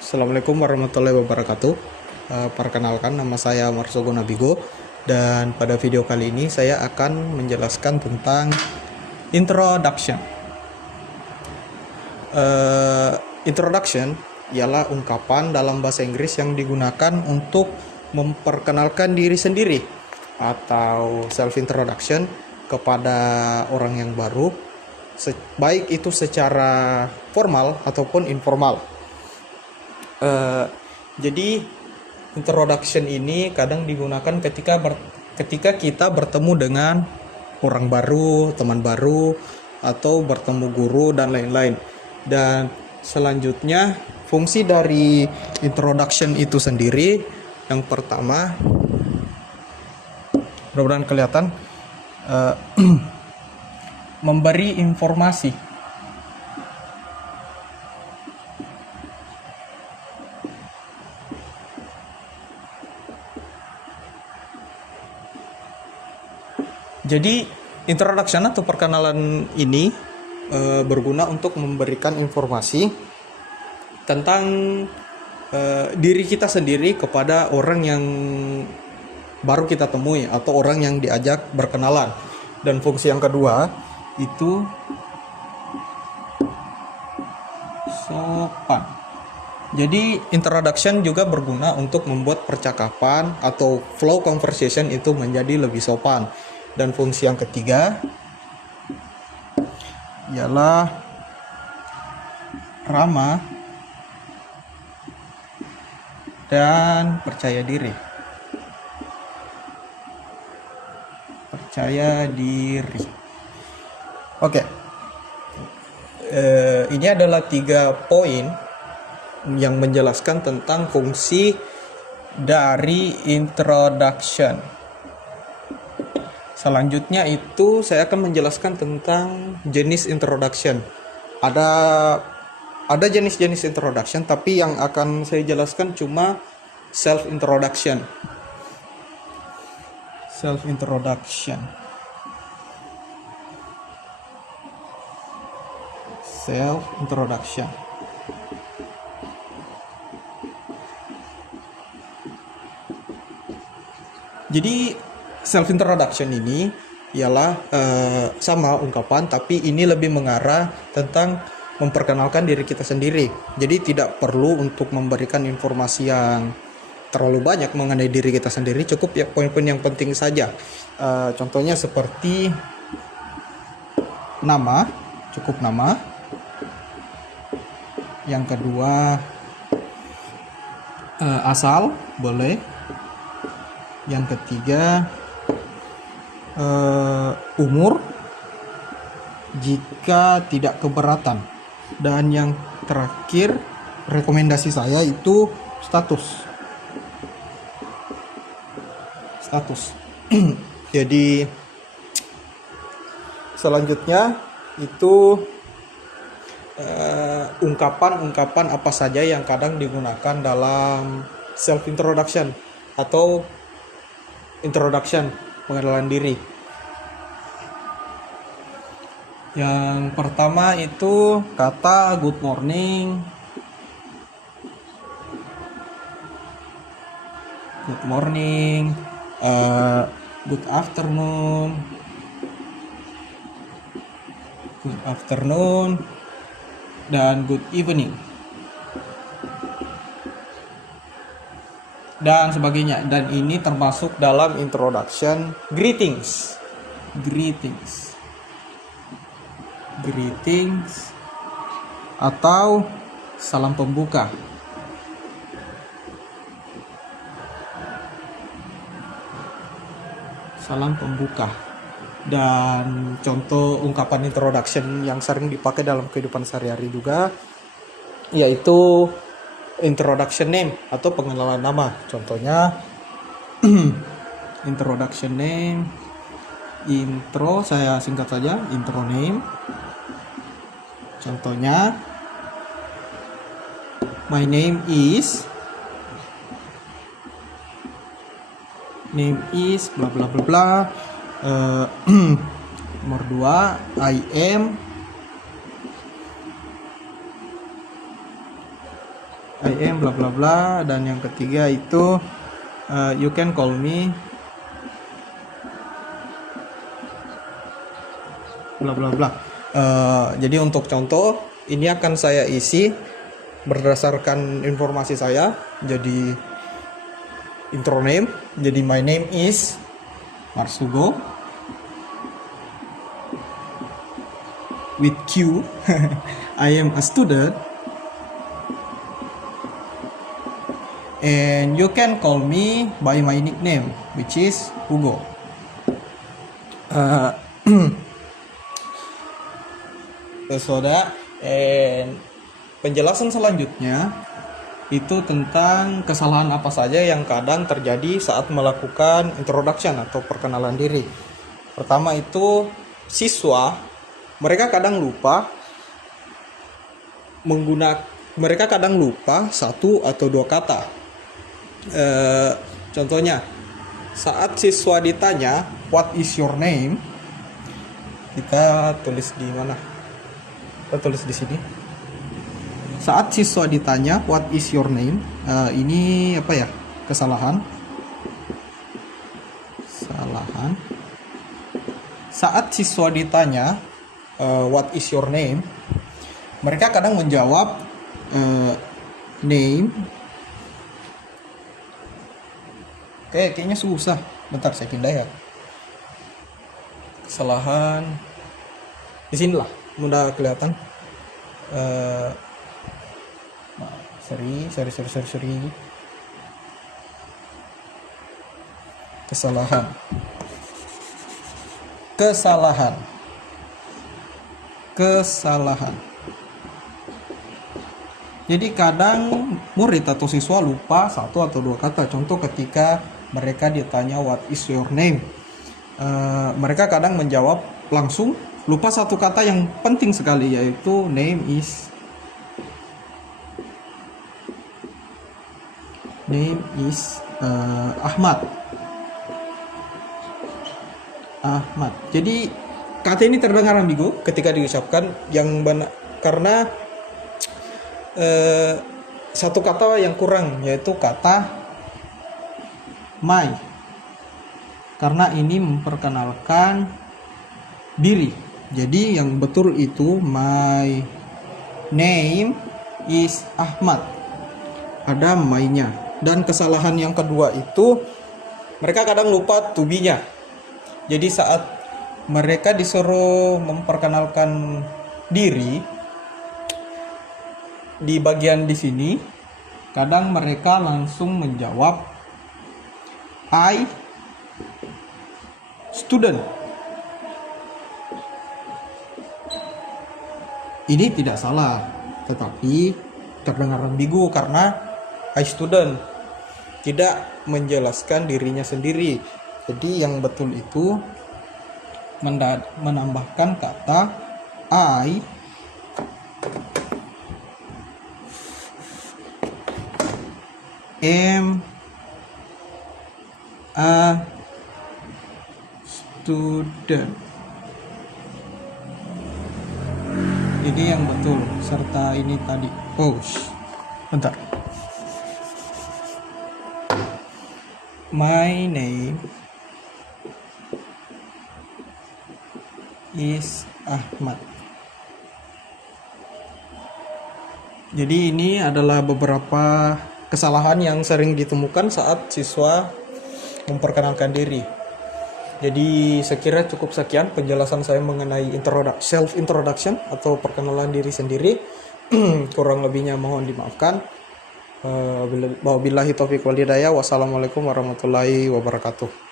Assalamualaikum warahmatullahi wabarakatuh. Perkenalkan, nama saya Marsogo Nabigo, dan pada video kali ini saya akan menjelaskan tentang introduction. Introduction ialah ungkapan dalam bahasa Inggris yang digunakan untuk memperkenalkan diri sendiri atau self introduction kepada orang yang baru, baik itu secara formal ataupun informal. Jadi introduction ini kadang digunakan ketika kita bertemu dengan orang baru, teman baru, atau bertemu guru dan lain-lain. Dan selanjutnya fungsi dari introduction itu sendiri, yang pertama, mudah-mudahan kelihatan, memberi informasi. Jadi introduction atau perkenalan ini berguna untuk memberikan informasi tentang diri kita sendiri kepada orang yang baru kita temui atau orang yang diajak berkenalan. Dan fungsi yang kedua itu sopan. Jadi introduction juga berguna untuk membuat percakapan atau flow conversation itu menjadi lebih sopan. Dan fungsi yang ketiga ialah ramah dan percaya diri. Percaya diri. Oke. Ini adalah 3 poin yang menjelaskan tentang fungsi dari introduction. Selanjutnya itu saya akan menjelaskan tentang jenis introduction. Ada jenis-jenis introduction, tapi yang akan saya jelaskan cuma self introduction. Self introduction. Self introduction. Jadi self introduction ini ialah sama ungkapan, tapi ini lebih mengarah tentang memperkenalkan diri kita sendiri. Jadi tidak perlu untuk memberikan informasi yang terlalu banyak mengenai diri kita sendiri, cukup ya poin-poin yang penting saja. Contohnya seperti nama, cukup nama. Yang kedua asal, boleh. Yang ketiga umur jika tidak keberatan. Dan yang terakhir, rekomendasi saya itu status. Jadi selanjutnya itu ungkapan-ungkapan apa saja yang kadang digunakan dalam self introduction atau introduction, pengenalan diri. Yang pertama itu kata good morning, good afternoon, dan good evening, dan sebagainya. Dan ini termasuk dalam introduction. Greetings atau salam pembuka. Dan contoh ungkapan introduction yang sering dipakai dalam kehidupan sehari-hari juga yaitu introduction name atau pengenalan nama. Contohnya introduction name, intro, saya singkat saja, intro name. Contohnya my name is bla bla bla bla. Nomor 2, I am I am bla bla bla, dan yang ketiga itu you can call me bla bla bla. Jadi untuk contoh ini akan saya isi berdasarkan informasi saya. Jadi intro name, jadi my name is Mars Hugo with Q. I am a student and you can call me by my nickname which is Hugo. Soda, and penjelasan selanjutnya itu tentang kesalahan apa saja yang kadang terjadi saat melakukan introduction atau perkenalan diri. Pertama itu siswa, mereka kadang lupa satu atau dua kata. Contohnya, saat siswa ditanya what is your name, kita tulis di mana? Kita tulis di sini. Saat siswa ditanya what is your name, ini apa ya? Kesalahan. Saat siswa ditanya what is your name, mereka kadang menjawab name. Kayaknya susah. Bentar saya pindah ya. Kesalahan di sinilah, mudah kelihatan. Sorry. Kesalahan. Jadi kadang murid atau siswa lupa satu atau dua kata. Contoh ketika mereka ditanya what is your name, mereka kadang menjawab langsung, lupa satu kata yang penting sekali, yaitu name is Ahmad. Jadi kata ini terdengar ambigu ketika diucapkan yang benar, karena satu kata yang kurang, yaitu kata my, karena ini memperkenalkan diri. Jadi yang betul itu my name is Ahmad, ada my-nya. Dan kesalahan yang kedua itu mereka kadang lupa to be-nya. Jadi saat mereka disuruh memperkenalkan diri di bagian di sini, kadang mereka langsung menjawab I student. Ini tidak salah, tetapi terdengar ambigu karena I student tidak menjelaskan dirinya sendiri. Jadi yang betul itu menambahkan kata I am a student. Ini yang betul, serta ini tadi. Bentar. My name is Ahmad. Jadi ini adalah beberapa kesalahan yang sering ditemukan saat siswa memperkenalkan diri. Jadi sekira cukup sekian penjelasan saya mengenai self introduction atau perkenalan diri sendiri. Kurang lebihnya mohon dimaafkan. Wabillahi taufiq wal hidayah. Wassalamualaikum warahmatullahi wabarakatuh.